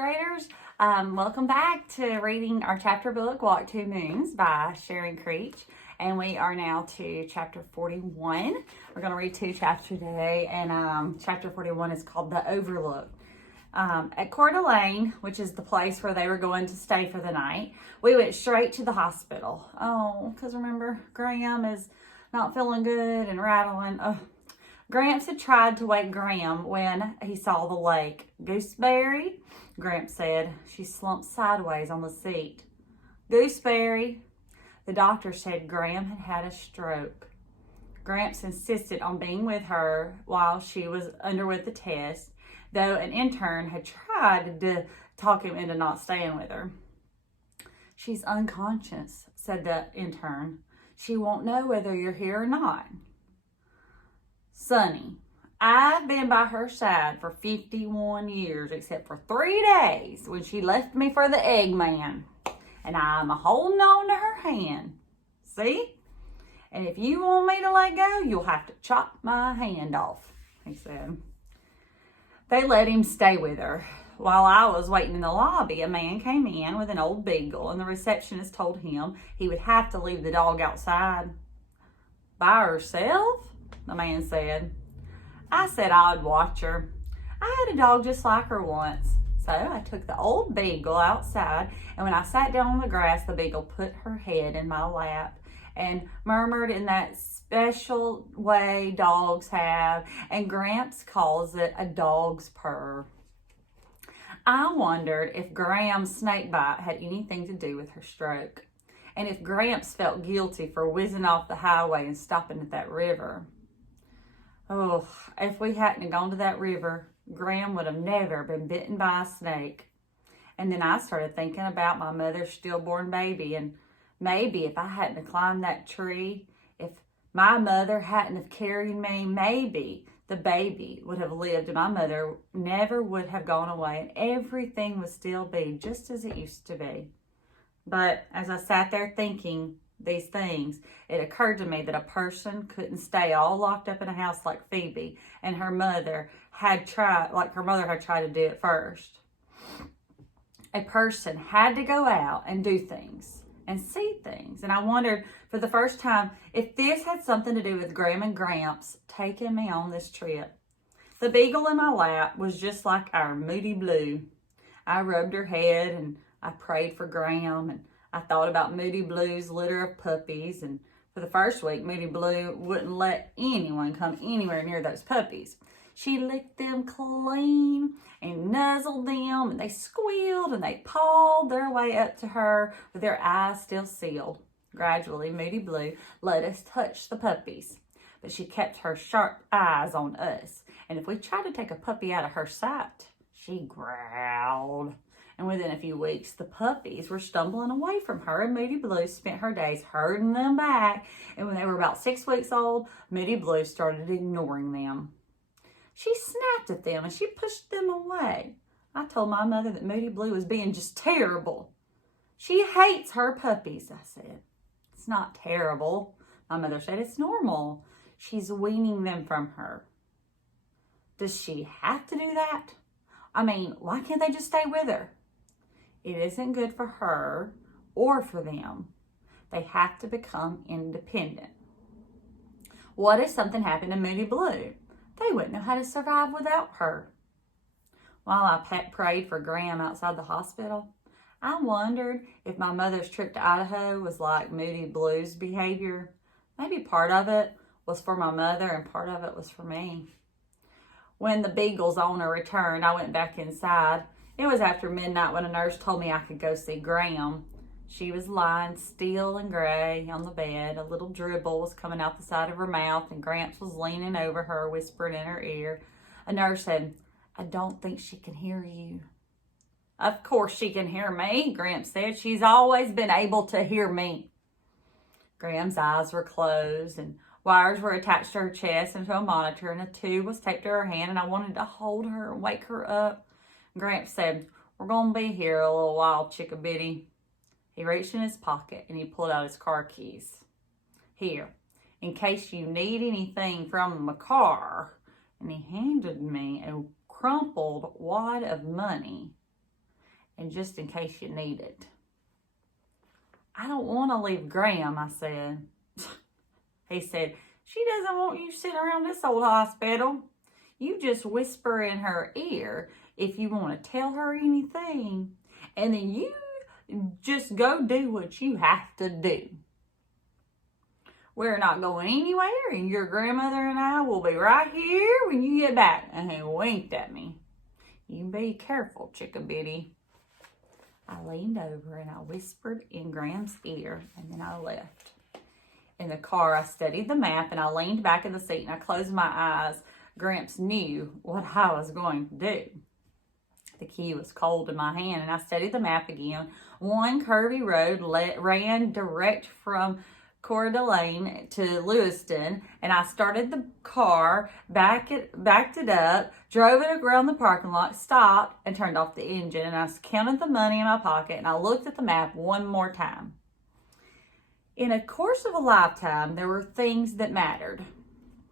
graders. Welcome back to reading our chapter book, Walk Two Moons by Sharon Creech. And we are now to chapter 41. We're going to read 2 chapters today. And chapter 41 is called The Overlook. At Coeur d'Alene, which is the place where they were going to stay for the night, we went straight to the hospital. Oh, because remember, Graham is not feeling good and rattling. Gramps had tried to wake Graham when he saw the lake. Gooseberry, Gramps said. She slumped sideways on the seat. Gooseberry. The doctor said Graham had had a stroke. Gramps insisted on being with her while she was underwent the test, though an intern had tried to talk him into not staying with her. She's unconscious, said the intern. She won't know whether you're here or not. Sonny, I've been by her side for 51 years, except for 3 days when she left me for the Eggman. And I'm holding on to her hand. See? And if you want me to let go, you'll have to chop my hand off, he said. They let him stay with her. While I was waiting in the lobby, a man came in with an old beagle, and the receptionist told him he would have to leave the dog outside. By herself? The man said. I said I'd watch her. I had a dog just like her once. So I took the old beagle outside, and when I sat down on the grass, the beagle put her head in my lap and murmured in that special way dogs have, and Gramps calls it a dog's purr. I wondered if Graham's snakebite had anything to do with her stroke, and if Gramps felt guilty for whizzing off the highway and stopping at that river. Oh, if we hadn't gone to that river, Graham would have never been bitten by a snake. And then I started thinking about my mother's stillborn baby, and maybe if I hadn't climbed that tree, if my mother hadn't have carried me, maybe the baby would have lived and my mother never would have gone away, and everything would still be just as it used to be. But as I sat there thinking these things, it occurred to me that a person couldn't stay all locked up in a house like Phoebe and her mother had tried to do it first. A person had to go out and do things and see things. And I wondered for the first time if this had something to do with Graham and Gramps taking me on this trip. The beagle in my lap was just like our Moody Blue. I rubbed her head and I prayed for Graham, and I thought about Moody Blue's litter of puppies, and for the first week, Moody Blue wouldn't let anyone come anywhere near those puppies. She licked them clean and nuzzled them, and they squealed and they pawed their way up to her with their eyes still sealed. Gradually, Moody Blue let us touch the puppies, but she kept her sharp eyes on us, and if we tried to take a puppy out of her sight, she growled. And within a few weeks, the puppies were stumbling away from her, and Moody Blue spent her days herding them back. And when they were about 6 weeks old, Moody Blue started ignoring them. She snapped at them and she pushed them away. I told my mother that Moody Blue was being just terrible. She hates her puppies, I said. It's not terrible. My mother said it's normal. She's weaning them from her. Does she have to do that? I mean, why can't they just stay with her? It isn't good for her or for them. They have to become independent. What if something happened to Moody Blue? They wouldn't know how to survive without her. While I prayed for Graham outside the hospital, I wondered if my mother's trip to Idaho was like Moody Blue's behavior. Maybe part of it was for my mother and part of it was for me. When the beagle's owner returned, I went back inside. It was after midnight when a nurse told me I could go see Graham. She was lying still and gray on the bed. A little dribble was coming out the side of her mouth, and Gramps was leaning over her, whispering in her ear. A nurse said, I don't think she can hear you. Of course she can hear me, Gramps said. She's always been able to hear me. Graham's eyes were closed, and wires were attached to her chest and to a monitor, and a tube was taped to her hand, and I wanted to hold her and wake her up. Gramps said, we're going to be here a little while, chickabiddy. He reached in his pocket and he pulled out his car keys. Here, in case you need anything from my car. And he handed me a crumpled wad of money. and just in case you need it. I don't want to leave Graham, I said. He said, she doesn't want you sitting around this old hospital. You just whisper in her ear if you want to tell her anything, and then you just go do what you have to do. We're not going anywhere, and your grandmother and I will be right here when you get back. And he winked at me. You be careful, chickabiddy. I leaned over and I whispered in Graham's ear, and then I left. In the car, I studied the map, and I leaned back in the seat, and I closed my eyes. Gramps knew what I was going to do. The key was cold in my hand, and I studied the map again. One curvy road ran direct from Coeur d'Alene to Lewiston, and I started the car, backed it up, drove it around the parking lot, stopped, and turned off the engine. And I counted the money in my pocket, and I looked at the map one more time. In a course of a lifetime, there were things that mattered.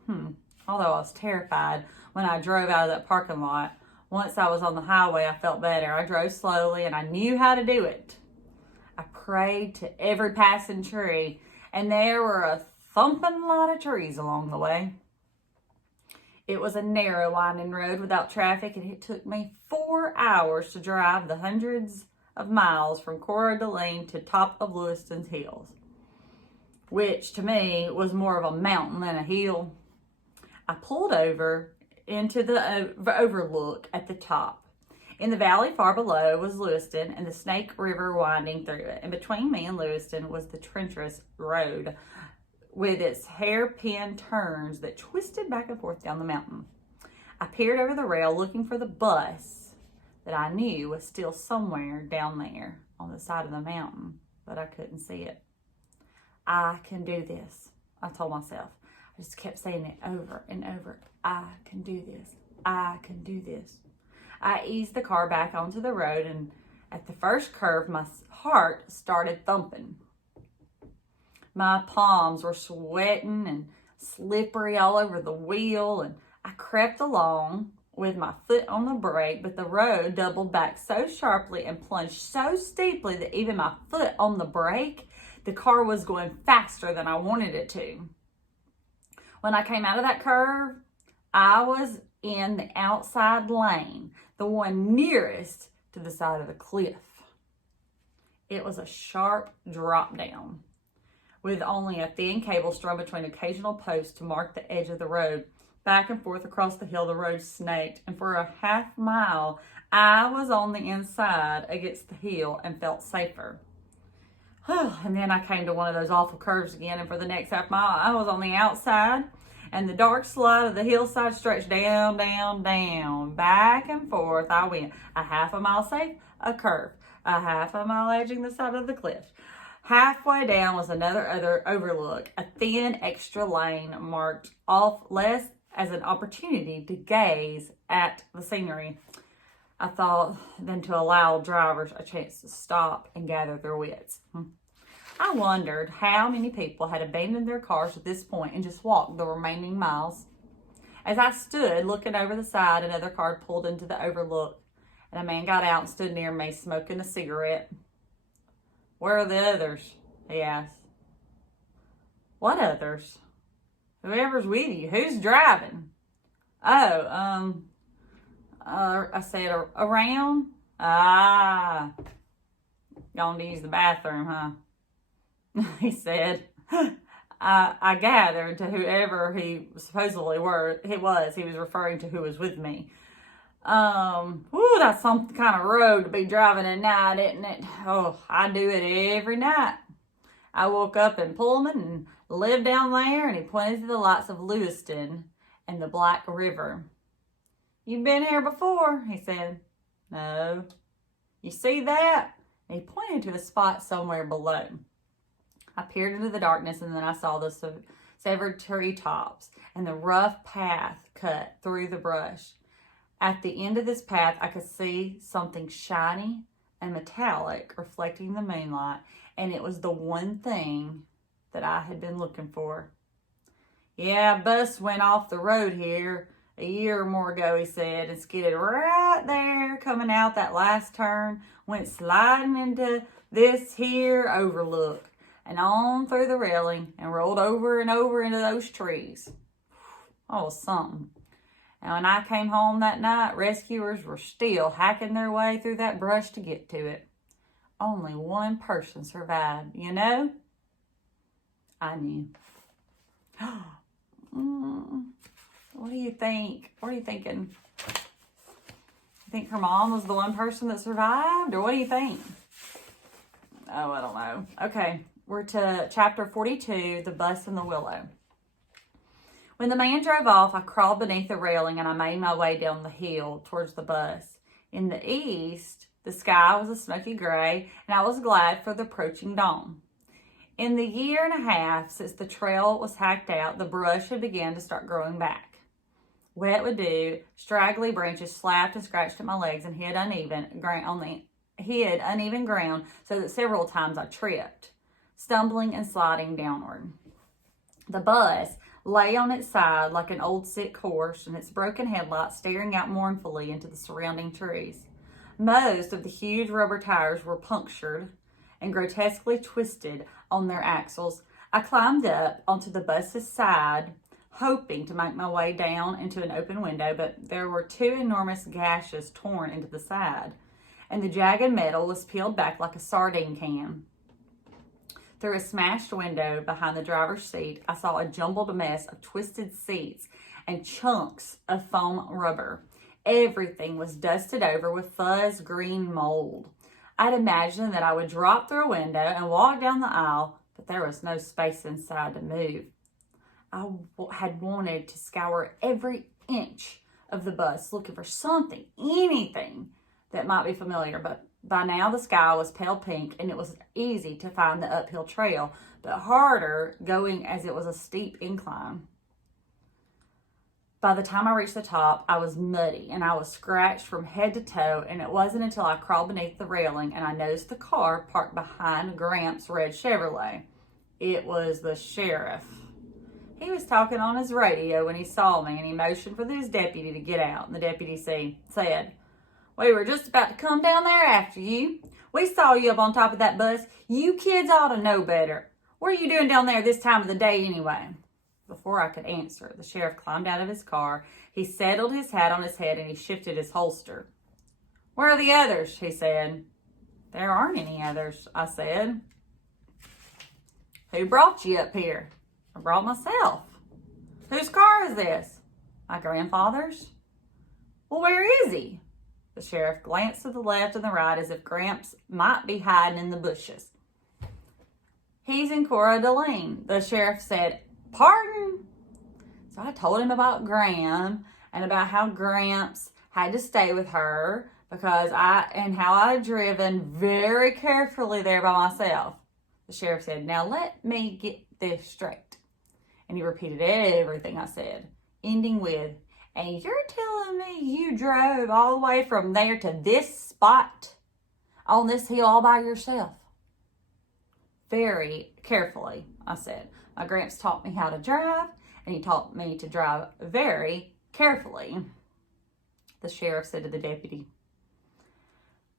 Although I was terrified when I drove out of that parking lot, once I was on the highway, I felt better. I drove slowly, and I knew how to do it. I prayed to every passing tree, and there were a thumping lot of trees along the way. It was a narrow, winding road without traffic, and it took me 4 hours to drive the hundreds of miles from Coeur d'Alene to top of Lewiston's hills, which to me was more of a mountain than a hill. I pulled over into the overlook at the top. In the valley far below was Lewiston and the Snake River winding through it. And between me and Lewiston was the treacherous road with its hairpin turns that twisted back and forth down the mountain. I peered over the rail looking for the bus that I knew was still somewhere down there on the side of the mountain, but I couldn't see it. I can do this, I told myself. I just kept saying it over and over. I can do this. I can do this. I eased the car back onto the road, and at the first curve, my heart started thumping. My palms were sweating and slippery all over the wheel, and I crept along with my foot on the brake, but the road doubled back so sharply and plunged so steeply that even my foot on the brake, the car was going faster than I wanted it to. When I came out of that curve, I was in the outside lane, the one nearest to the side of the cliff. It was a sharp drop down with only a thin cable strung between occasional posts to mark the edge of the road. Back and forth across the hill, the road snaked, and for a half mile, I was on the inside against the hill and felt safer. And then I came to one of those awful curves again, and for the next half mile, I was on the outside, and the dark slide of the hillside stretched down, down, down, back and forth. I went a half a mile safe, a curve, a half a mile edging the side of the cliff. Halfway down was another overlook, a thin extra lane marked off less as an opportunity to gaze at the scenery, I thought, than to allow drivers a chance to stop and gather their wits. I wondered how many people had abandoned their cars at this point and just walked the remaining miles. As I stood looking over the side, another car pulled into the overlook, and a man got out and stood near me smoking a cigarette. "Where are the others?" he asked. "What others?" "Whoever's with you. Who's driving?" I said, "Around?" "Ah, going to use the bathroom, huh?" He said, I gathered to whoever he supposedly was. He was referring to who was with me. That's some kind of road to be driving at night, isn't it? Oh, I do it every night. I woke up in Pullman and lived down there, and he pointed to the lights of Lewiston and the Black River. "You've been here before," he said. "No." "You see that?" And he pointed to a spot somewhere below. I peered into the darkness, and then I saw the severed tree tops and the rough path cut through the brush. At the end of this path, I could see something shiny and metallic reflecting the moonlight, and it was the one thing that I had been looking for. "Yeah, a bus went off the road here a year or more ago," he said, "and skidded right right there, coming out that last turn, went sliding into this here overlook and on through the railing and rolled over and over into those trees. Oh, something. And when I came home that night, rescuers were still hacking their way through that brush to get to it. Only one person survived, you know? I knew. What do you think? What are you thinking? You think her mom was the one person that survived? Or what do you think? Oh, I don't know. Okay, we're to chapter 42, The Bus and the Willow. When the man drove off, I crawled beneath the railing and I made my way down the hill towards the bus. In the east, the sky was a smoky gray, and I was glad for the approaching dawn. In the year and a half since the trail was hacked out, the brush had begun to start growing back. Wet with dew, straggly branches slapped and scratched at my legs and hid uneven ground so that several times I tripped, stumbling and sliding downward. The bus lay on its side like an old sick horse, and its broken headlights staring out mournfully into the surrounding trees. Most of the huge rubber tires were punctured and grotesquely twisted on their axles. I climbed up onto the bus's side, hoping to make my way down into an open window, but there were two enormous gashes torn into the side, and the jagged metal was peeled back like a sardine can. Through a smashed window behind the driver's seat, I saw a jumbled mess of twisted seats and chunks of foam rubber. Everything was dusted over with fuzz green mold. I'd imagined that I would drop through a window and walk down the aisle, but there was no space inside to move. I had wanted to scour every inch of the bus looking for something, anything that might be familiar, but by now the sky was pale pink and it was easy to find the uphill trail, but harder going as it was a steep incline. By the time I reached the top, I was muddy and I was scratched from head to toe, and it wasn't until I crawled beneath the railing and I noticed the car parked behind Gramps' red Chevrolet. It was the sheriff. He was talking on his radio when he saw me, and he motioned for his deputy to get out, and the deputy said, "We were just about to come down there after you. We saw you up on top of that bus. You kids ought to know better. What are you doing down there this time of the day anyway?" Before I could answer, the sheriff climbed out of his car. He settled his hat on his head and he shifted his holster. "Where are the others?" he said. "There aren't any others," I said. "Who brought you up here?" "I brought myself." "Whose car is this?" "My grandfather's." "Well, where is he?" The sheriff glanced to the left and the right as if Gramps might be hiding in the bushes. "He's in Cora Deline," the sheriff said. "Pardon?" So I told him about Graham and about how Gramps had to stay with her and how I had driven very carefully there by myself. The sheriff said, "Now let me get this straight." And he repeated everything I said, ending with, "And you're telling me you drove all the way from there to this spot on this hill all by yourself?" "Very carefully," I said. "My Gramps taught me how to drive, and he taught me to drive very carefully." The sheriff said to the deputy,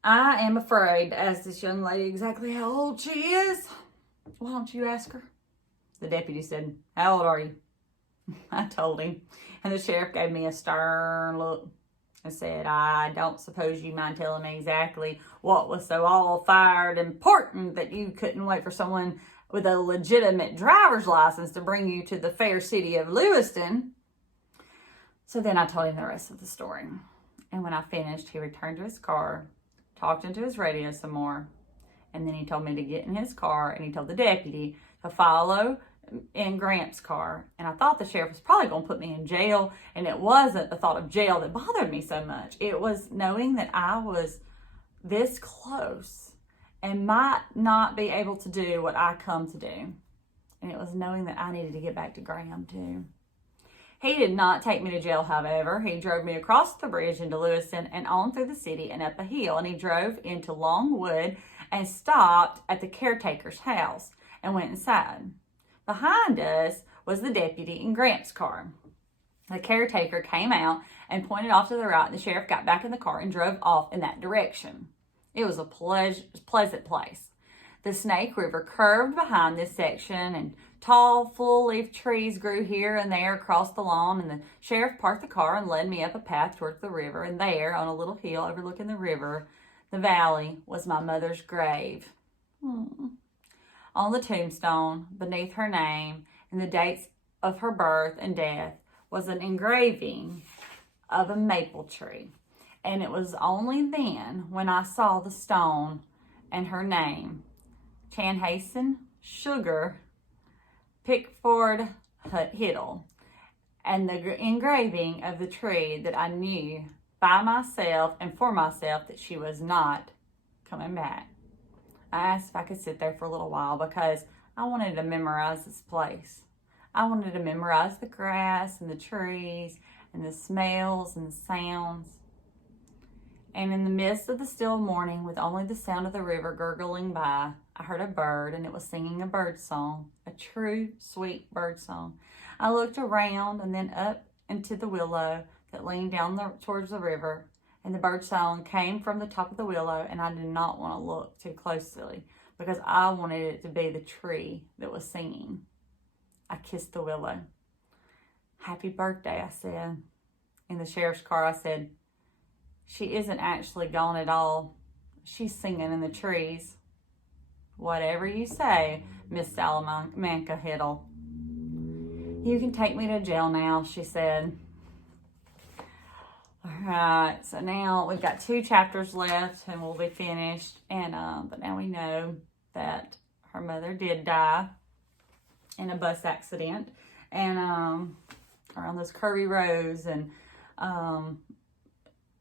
"I am afraid to ask this young lady exactly how old she is. Why don't you ask her?" The deputy said, "How old are you?" I told him, and the sheriff gave me a stern look and said, "I don't suppose you mind telling me exactly what was so all-fired important that you couldn't wait for someone with a legitimate driver's license to bring you to the fair city of Lewiston?" So then I told him the rest of the story. And when I finished, he returned to his car, talked into his radio some more, and then he told me to get in his car, and he told the deputy to follow in Gramps' car. And I thought the sheriff was probably going to put me in jail, and it wasn't the thought of jail that bothered me so much. It was knowing that I was this close and might not be able to do what I come to do. And it was knowing that I needed to get back to Graham too. He did not take me to jail, however. He drove me across the bridge into Lewiston and on through the city and up a hill. And he drove into Longwood and stopped at the caretaker's house and went inside. Behind us was the deputy in Gramps' car. The caretaker came out and pointed off to the right, and the sheriff got back in the car and drove off in that direction. It was a pleasant place. The Snake River curved behind this section, and tall, full-leaf trees grew here and there across the lawn, and the sheriff parked the car and led me up a path towards the river, and there, on a little hill overlooking the river, the valley, was my mother's grave. On the tombstone, beneath her name and the dates of her birth and death, was an engraving of a maple tree. And it was only then, when I saw the stone and her name, Chanhassen Sugar Pickford Hiddle, and the engraving of the tree, that I knew by myself and for myself that she was not coming back. I asked if I could sit there for a little while because I wanted to memorize this place. I wanted to memorize the grass and the trees and the smells and the sounds. And in the midst of the still morning, with only the sound of the river gurgling by, I heard a bird, and it was singing a bird song, a true, sweet bird song. I looked around and then up into the willow that leaned down towards the river, and the bird song came from the top of the willow, and I did not want to look too closely because I wanted it to be the tree that was singing. I kissed the willow. "Happy birthday," I said. In the sheriff's car, I said, "She isn't actually gone at all. She's singing in the trees." "Whatever you say, Miss Salamanca Hiddle." "You can take me to jail now," she said. All right, so now we've got 2 chapters left and we'll be finished. And but now we know that her mother did die in a bus accident, and around those curvy roads, and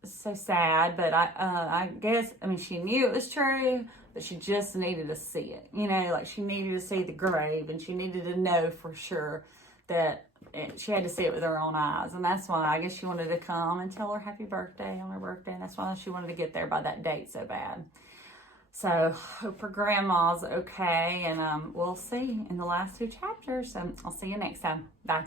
so sad. But I guess, I mean, she knew it was true, but she just needed to see it. You know, like she needed to see the grave, and she needed to know for sure that she had to see it with her own eyes. And that's why I guess she wanted to come and tell her happy birthday on her birthday. And that's why she wanted to get there by that date so bad. So hope her grandma's okay, and we'll see in the last 2 chapters. So I'll see you next time. Bye.